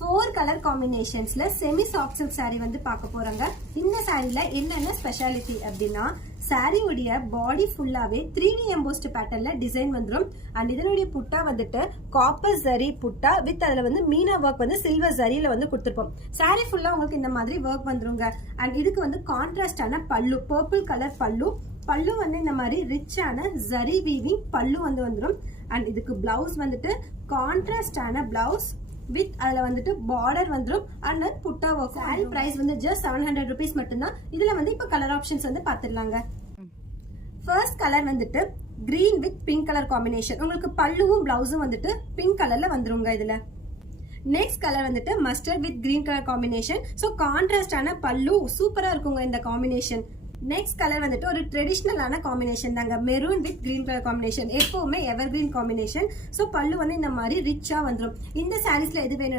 4 colour காம்பினேஷன்ஸ்ல semi soft silk saree வந்து பார்க்க போறாங்க. இந்த சாரீல என்னென்ன ஸ்பெஷாலிட்டி அப்படின்னா, saree உடைய பாடி ஃபுல்லாவே 3D embossed பேட்டர்ன்ல டிசைன் வந்துரும். அண்ட் இதனுடைய புட்டா வந்துட்டு காப்பர் ஜரி புட்டா வித் அதுல வந்து மீனா ஒர்க் வந்து சில்வர் ஜரியில வந்து கொடுத்துருப்போம். saree ஃபுல்லா உங்களுக்கு இந்த மாதிரி ஒர்க் வந்துருங்க. அண்ட் இதுக்கு வந்து கான்ட்ராஸ்டான பல்லு, பர்பிள் கலர் பல்லு வந்து இந்த மாதிரி ரிச்சான ஜரி வீவிங் பல்லு வந்து வந்துடும். அண்ட் இதுக்கு பிளவுஸ் வந்துட்டு கான்ட்ராஸ்டான பிளவுஸ் வித் அதுல வந்துட்டு பார்டர் வந்துடும். And butta work. Sari price வந்து ஜஸ்ட் 700 rupees மட்டும்தான். இதுல வந்து இப்ப கலர் ஆப்ஷன்ஸ் வந்து பாத்துடலாங்க. ஃபர்ஸ்ட் கலர் வந்துட்டு green with pink colour combination. உங்களுக்கு பல்லுவும் பிளவுஸும் வந்துட்டு பிங்க் கலர்ல வந்துருங்க. இதுல நெக்ஸ்ட் கலர் வந்துட்டு mustard with green colour combination. So கான்ட்ராஸ்டான பல்லு சூப்பரா இருக்குங்க இந்த காம்பினேஷன். நெக்ஸ்ட் கலர் வந்துட்டு ஒரு ட்ரெடிஷ்னலான காம்பினேஷன் தாங்க, maroon with green colour combination. எப்பவுமே எவர் கிரீன் காம்பினேஷன். ஸோ பல்லு வந்து இந்த மாதிரி ரிச்சா வந்துடும். இந்த சாரீஸ்ல எது வேணும்னா